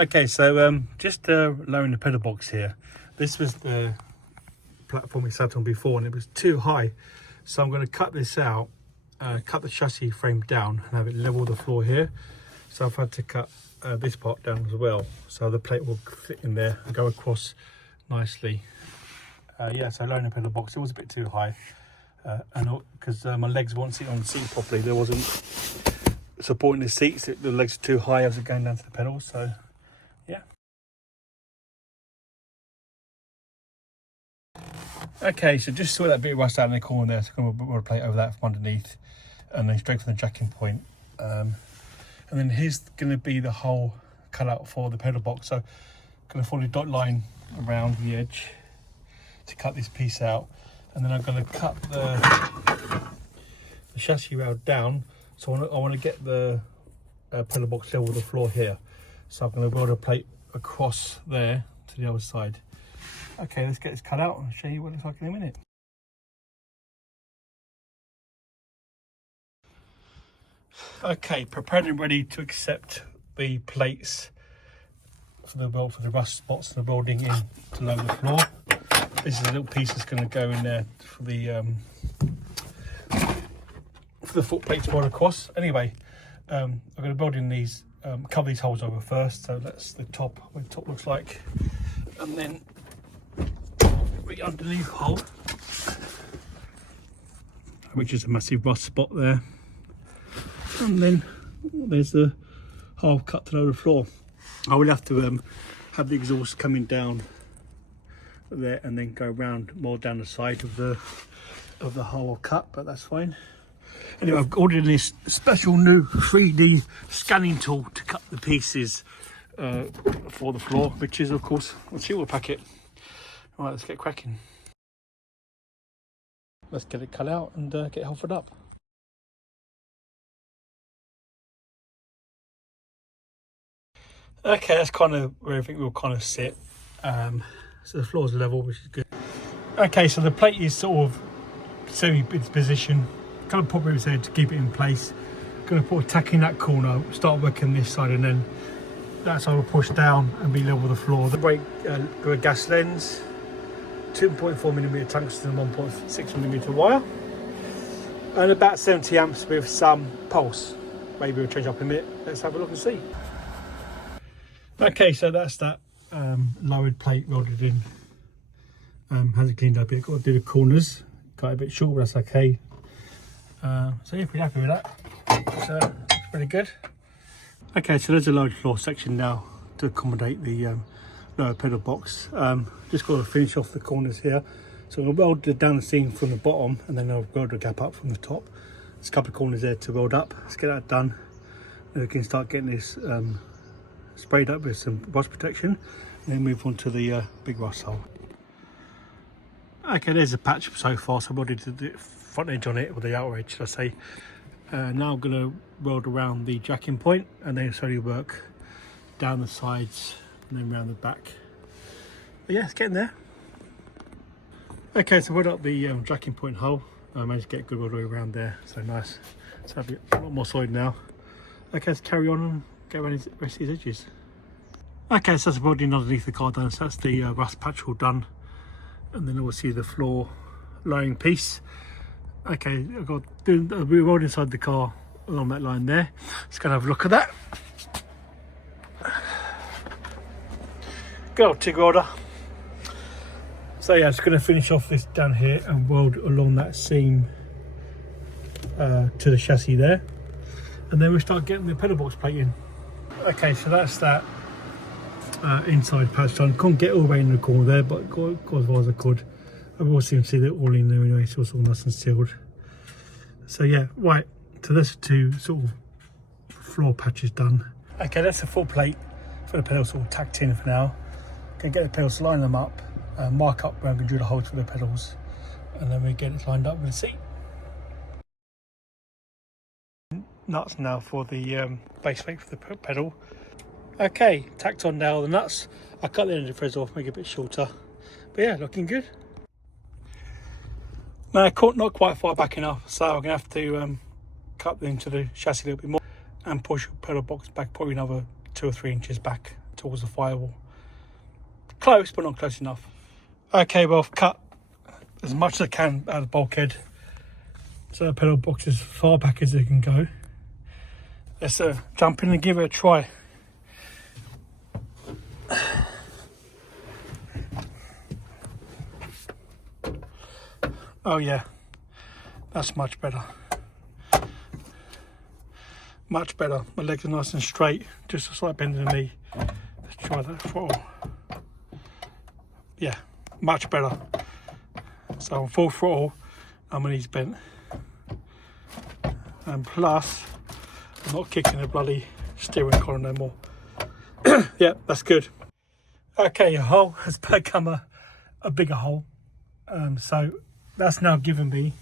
Okay, so just lowering the pedal box here. This was the platform we sat on before and it was too high. So I'm going to cut this out, cut the chassis frame down and have it level the floor here. So I've had to cut this part down as well. So the plate will fit in there and go across nicely. Yeah, so lowering the pedal box, it was a bit too high. And because my legs weren't sitting on the seat properly, there wasn't supporting the seats, the legs were too high as I was going down to the pedals, so yeah. Okay, so just saw that bit of rust out in the corner there, so I'm going to put a plate over that from underneath and then straight from the jacking point. And then here's going to be the hole cut out for the pedal box, so I'm going to follow the dot line around the edge to cut this piece out, and then I'm going to cut the chassis rail down. So I want to get the pedal box level with the floor here. So I'm going to weld a plate across there to the other side. Okay, let's get this cut out and show you what it looks like in a minute. Okay, prepared and ready to accept the plates for the weld, for the rust spots and the welding in to lower the floor. This is a little piece that's going to go in there for the foot plate to weld across. Anyway, I'm going to build in these, cover these holes over first. So that's the top, what the top looks like, and then the underneath hole, which is a massive rust spot there, and then there's the hole cut to lower the floor. I will have to have the exhaust coming down there and then go around more down the side of the hole cut, but that's fine. Anyway, I've ordered this special new 3D scanning tool to cut the pieces for the floor, which is of course a seal packet. All right, let's get cracking. Let's get it cut out and get it hovered up. Okay, that's kind of where everything will kind of sit. So the floor's level, which is good. Okay, so the plate is sort of semi-position. Kind of pop it there to keep it in place. Going to put a tack in that corner, start working this side, and then that side will push down and be level with the floor. The brake got a gas lens, 2.4mm tungsten, 1.6mm wire, and about 70 amps with some pulse. Maybe we'll change up in a minute. Let's have a look and see. Okay, so that's that lowered plate welded in. Has it cleaned up? Got to do the corners. Got a bit short, but that's okay. So yeah, pretty happy with that. So it's pretty good. Okay, so there's a lowered floor section now to accommodate the lower pedal box. Just got to finish off the corners here. So I'll weld down the seam from the bottom, and then I'll weld a gap up from the top. There's a couple of corners there to weld up. Let's get that done. And we can start getting this sprayed up with some rust protection, and then move on to the big rust hole. Okay, there's a patch so far, so I welded the front edge on it, or the outer edge should I say. Now I'm going to weld around the jacking point and then slowly work down the sides and then around the back. But yeah, it's getting there. Okay, so weld up the jacking point hole. I managed to get good all the way around there, so nice. It's a lot more solid now. Okay, let's carry on and get around the rest of these edges. Okay, so that's welding underneath the car done, so that's the rust patch all done. And then we'll see the floor lowering piece. Okay, I've got we're welding inside the car along that line there. Let's go and have a look at that. Good old TIG welder. So yeah, I'm just going to finish off this down here and weld along that seam to the chassis there, and then we'll start getting the pedal box plate in. Okay, so that's that inside patch done. Can't get all the way in the corner there, but got as far as I could. I've also seen see that all in there anyway, so it's all nice and sealed. So yeah, right, so that's two sort of floor patches done. Okay, that's the full plate for the pedals all tacked in for now. Can get the pedals, line them up, mark up where I'm going to drill the holes for the pedals, and then we get it lined up with the seat. Nuts now for the base plate for the pedal. Okay, tacked on now the nuts. I cut the end of the threads off, make it a bit shorter. But yeah, looking good. Now, not quite far back enough, so I'm going to have to cut into the chassis a little bit more and push the pedal box back probably another 2 or 3 inches back towards the firewall. Close, but not close enough. Okay, well, I've cut as much as I can out of the bulkhead, so the pedal box is as far back as it can go. Let's jump in and give it a try. Oh yeah, that's much better. Much better. My legs are nice and straight, just a slight bend in the knee. Let's try that throttle. Yeah, much better. So on full throttle, and my knees bent. And plus, I'm not kicking the bloody steering column no more. Yeah, that's good. Okay, a hole has become a bigger hole. So that's now given me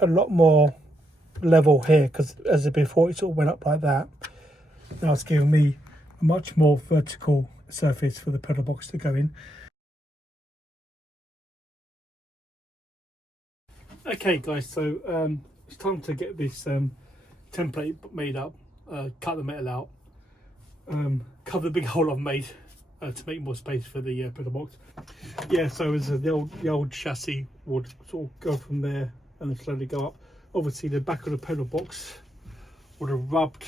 a lot more level here, because as before it sort of went up like that. Now it's giving me a much more vertical surface for the pedal box to go in. Okay guys, so it's time to get this template made up, cut the metal out, cover the big hole I've made to make more space for the pedal box. Yeah, so as the old chassis would sort of go from there and then slowly go up. Obviously the back of the pedal box would have rubbed,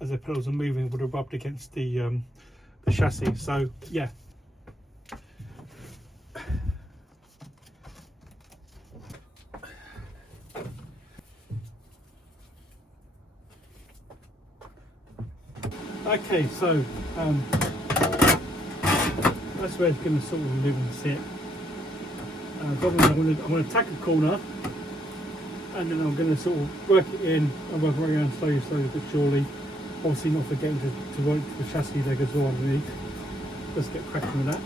as the pedals are moving, would have rubbed against the chassis. So yeah. Okay, so that's where it's going to sort of live and sit. I'm going to tack a corner, and then I'm going to sort of work it in and work it around slowly but surely. Obviously not forgetting to work the chassis leg as well underneath. Let's get cracking with that.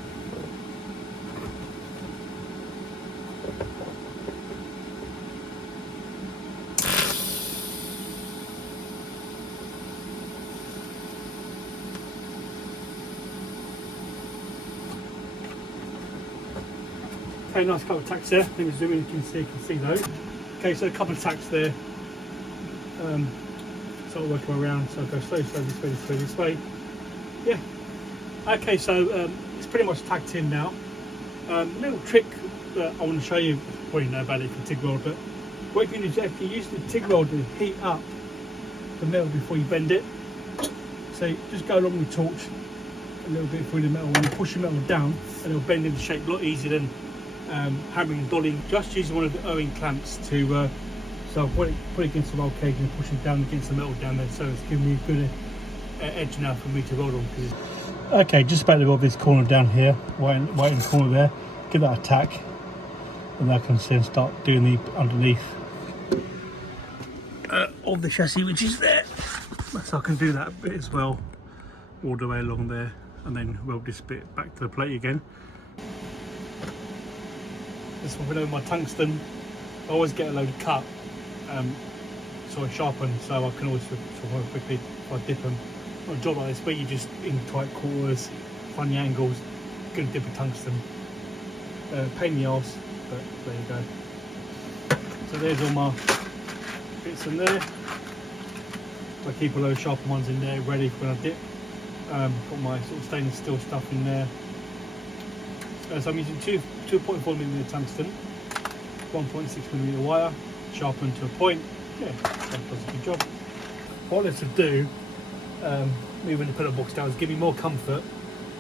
Okay, nice couple of tacks there. Let me zoom in, you can see those. Okay, so a couple of tacks there. So I'll work them around, so I'll go slowly this way. Yeah. Okay, so it's pretty much tacked in now. Little trick that I want to show you, probably know about it for TIG weld, but what you can do is actually use the TIG weld to heat up the metal before you bend it. So just go along with the torch a little bit through the metal, and you push the metal down and it'll bend into shape a lot easier than hammering and dollying. Just using one of the O-ring clamps to so I've put it against the roll cage and push it down against the metal down there, so it's giving me a good edge now for me to weld on. Okay, just about to weld this corner down here, right in the corner there, give that a tack, and I can then start doing the underneath of the chassis, which is there. So I can do that bit as well, all the way along there, and then weld this bit back to the plate again. This one with my tungsten, I always get a load of cut, so I sharpen, so I can always sort of quickly, if I dip them on a job like this, where you just in tight quarters, funny angles, gonna dip a tungsten. Pain in the arse, but there you go. So there's all my bits in there. I keep a load of sharpened ones in there ready for when I dip. Got my sort of stainless steel stuff in there. So I'm using 2.4mm tungsten, 1.6mm wire, sharpened to a point. Yeah, that does a good job. What I like to do, moving the pedal box down, is give me more comfort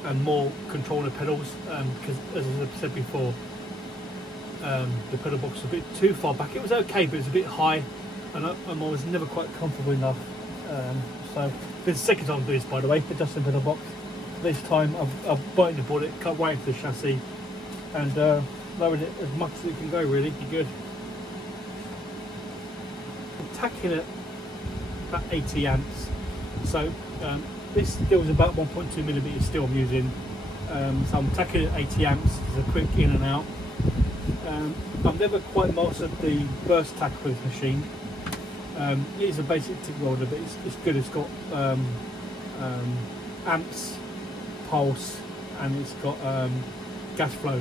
and more control on the pedals, because as I said before, the pedal box was a bit too far back. It was okay, but it was a bit high, and I was never quite comfortable enough. So this is the second time I do this, by the way, adjusting the pedal box. This time I've bited the bullet, cut right into the chassis, and lowered it as much as it can go, really. You're good. I'm tacking at about 80 amps. So this steel is about 1.2mm steel I'm using. So I'm tacking at 80 amps. It's a quick in and out. I've never quite mastered the burst tack for this machine. It is a basic TIG welder, but it's good. It's got amps, pulse, and it's got gas flow.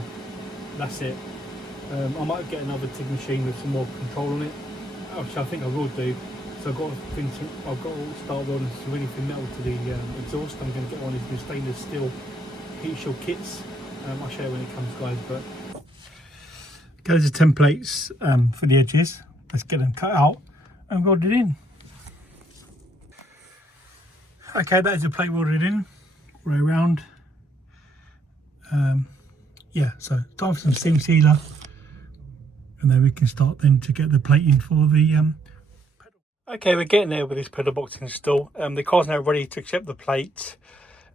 That's it. I might get another TIG machine with some more control on it, which I think I will do. So so I've got to start welding some really thin metal to the exhaust. I'm going to get one of these new stainless steel heat shield kits. I'll show you when it comes, guys. But go to templates for the edges. Let's get them cut out and welded in. Okay, that is the plate welded in, all the way around. Yeah, so time for some seam sealer, and then we can start then to get the plate in for the pedal. Okay, we're getting there with this pedal box install. The car's now ready to accept the plate.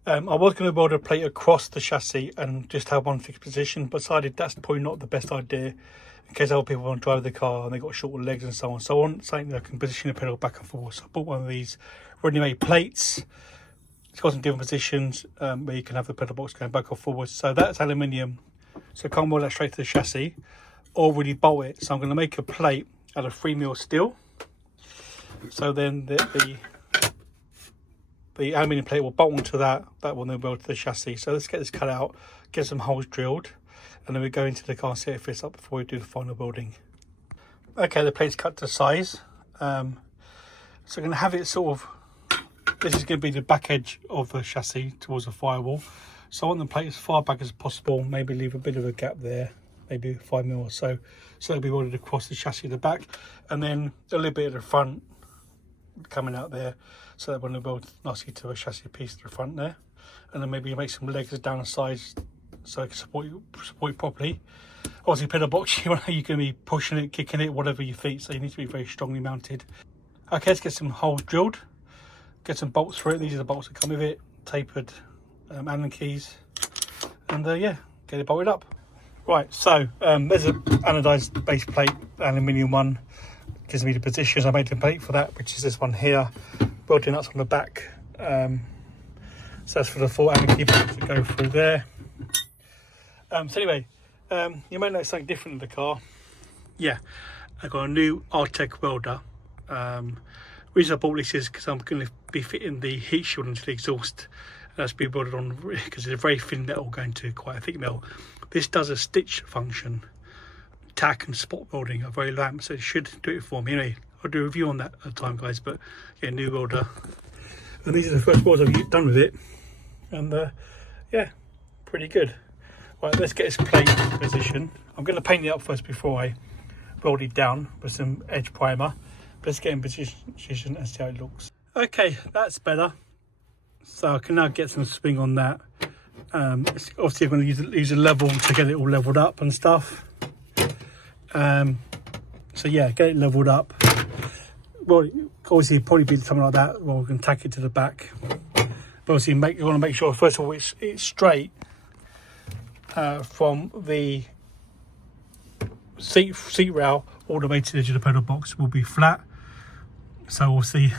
I was going to weld a plate across the chassis and just have one fixed position, but decided that's probably not the best idea in case other people want to drive the car and they've got shorter legs and so on. So I want something that can position the pedal back and forth. So I bought one of these ready-made plates. It's got some different positions where you can have the pedal box going back or forward. So that's aluminium, so I can't weld that straight to the chassis or really bolt it. So I'm going to make a plate out of 3mm steel. So then the aluminium plate will bolt onto that will then weld to the chassis. So let's get this cut out, get some holes drilled, and then we go into the car and see if it fits up before we do the final welding. Okay, the plate's cut to size. So I'm going to have it sort of, this is going to be the back edge of the chassis towards the firewall. So I want the plate as far back as possible, maybe leave a bit of a gap there, maybe 5mm or so. So it'll be welded across the chassis at the back, and then a little bit at the front coming out there, so that when we weld nicely to a chassis piece to the front there. And then maybe make some legs down the sides so it can support it properly. Obviously pedal box, you're going to be pushing it, kicking it, whatever your feet, so you need to be very strongly mounted. Okay, let's get some holes drilled, get some bolts for it. These are the bolts that come with it, tapered Allen keys, and yeah, get it bolted up. Right, so there's an anodized base plate, aluminium one, gives me the positions. I made the plate for that, which is this one here, welding nuts on the back. So that's for the 4 Allen key bolts that go through there. So anyway, you may notice something different in the car. Yeah, I've got a new Artec welder. The reason I bought this is because I'm going to be fitting the heat shield into the exhaust. That's be welded on because it's a very thin metal going to quite a thick metal. This does a stitch function, tack and spot welding are very lamp, so it should do it for me. Anyway, I'll do a review on that at the time, guys. But yeah, new welder, and these are the first welds I've done with it, and yeah, pretty good. Right, let's get this plate in position. I'm going to paint it up first before I weld it down with some edge primer. Let's get in position and see how it looks. Okay, that's better. So I can now get some swing on that. Obviously I'm going to use a level to get it all leveled up and stuff. So yeah, get it leveled up. Well, obviously probably be something like that. Well, we can tack it to the back. But obviously you want to make sure first of all it's straight from the seat rail all the way to the edge of the pedal box will be flat. So obviously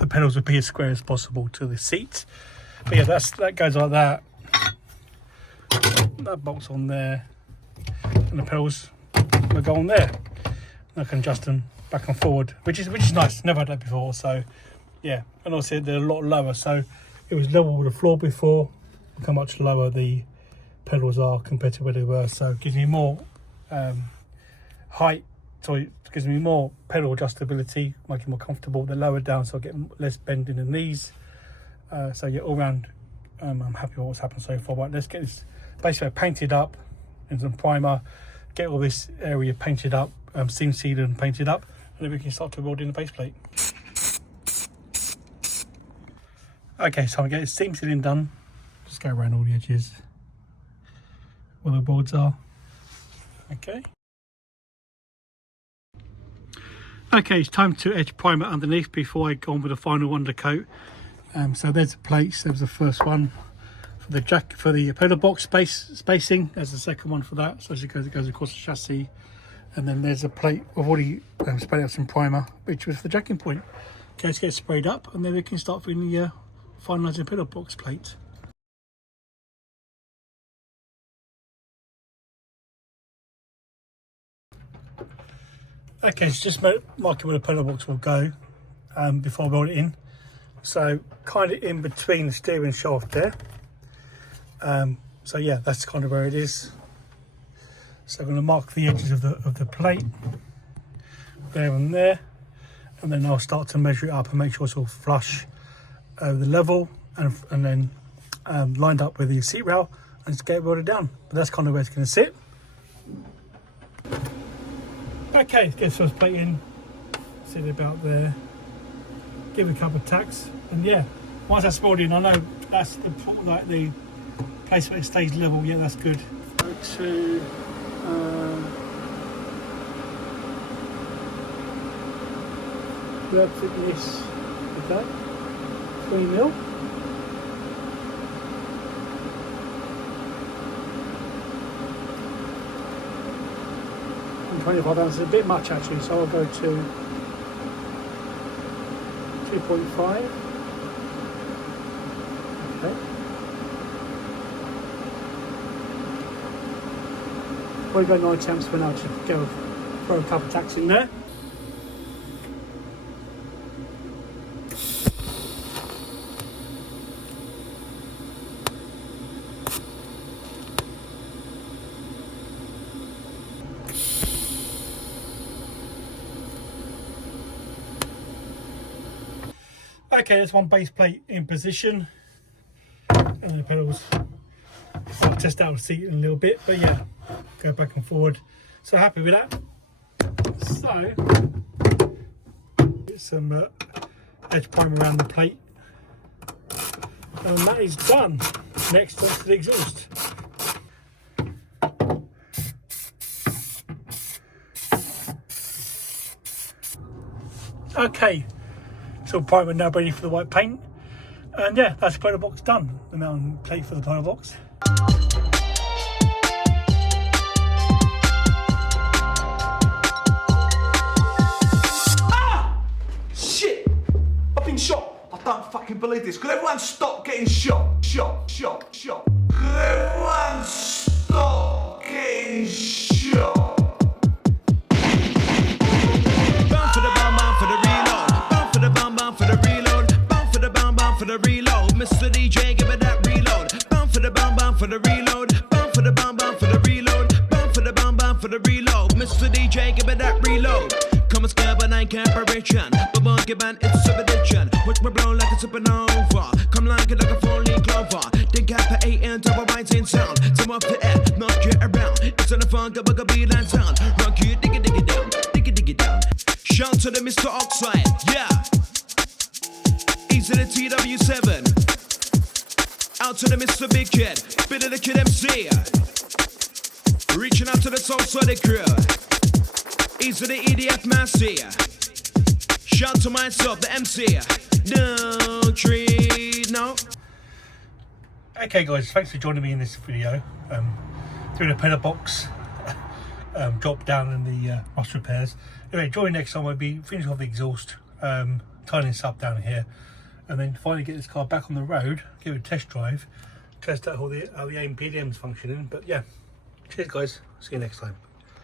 the pedals will be as square as possible to the seat. But yeah, that goes like that. That bolts on there, and the pedals will go on there. I can adjust them back and forward, which is nice. Never had that before. So yeah, and obviously they're a lot lower. So it was level with the floor before. Look how much lower the pedals are compared to where they were. So it gives me more height. So it gives me more pedal adjustability, make it more comfortable. They're lowered down, so I get less bend in the knees. So yeah, all round, I'm happy with what's happened so far. Right, let's get this basically painted up in some primer, get all this area painted up, seam sealed and painted up, and then we can start to weld in the base plate. Okay, so I'm getting seam sealing done. Just go around all the edges where the boards are. Okay. Okay, it's time to edge primer underneath before I go on with the final undercoat. So there's the plates. There was the first one for the pedal box spacing. There's the second one for that. So as it goes across the chassis, and then there's a plate. I've already sprayed out some primer, which was the jacking point. Okay, let's get it sprayed up, and then we can start fitting the finalising pedal box plate. Okay, so just marking where the pedal box will go before I weld it in. So kind of in between the steering shaft there. So yeah, that's kind of where it is. So I'm going to mark the edges of the plate there and there, and then I'll start to measure it up and make sure it's all flush over the level, and then lined up with the seat rail, and just get it welded down. But that's kind of where it's going to sit. Okay, let's get the first plate in, sit about there, give it a couple of tacks, and yeah, once that's welded in, I know that's the place where it stays level. Yeah, that's good. Go to weld thickness, okay, 3 mil. And 25 ounces is a bit much actually, so I'll go to 2.5. Okay. Probably go 9 temps for now to go throw a couple of tacks in there. Okay, there's one base plate in position, and the pedals. I'll test out the seat in a little bit, but yeah, go back and forward. So happy with that. So get some edge primer around the plate, and that is done. Next, onto the exhaust. Okay. So primer now ready for the white paint, and yeah, that's the photo box done. The mountain plate for the photo box. Ah! Shit! I've been shot. I don't fucking believe this. Could everyone stop getting shot? Shot. Could everyone stop getting shot? For the reload, Mr. DJ, give it that reload. Bound for the bound for the reload. Bound for the bound for the reload. Bound for the bound for the reload. Mr. DJ, give it that reload. Come and scare, but I ain't preparation. But monkey band, it's a addiction. Watch me blow like a supernova. Come like it like a four-leaf clover. Think half an AM, double rising sound. Some off the air, knock you around. It's on the funk, a beat sound. Rock you, dig it down, dig it down. Shout to the Mr. Oxide, yeah. To the TW7, out to the Mr. Big Kid, bit of the Kid MC, reaching out to the Soul Sweaty crew, easy the EDF Massey, shout to myself, the MC, no treat, no. Okay guys, thanks for joining me in this video, doing a pedal box, drop down in the rust repairs. Anyway, join next time. I'll be finishing off the exhaust, tying this up down here, and then finally get this car back on the road, give it a test drive, test out how the AMPDM's functioning. But yeah, cheers guys, see you next time.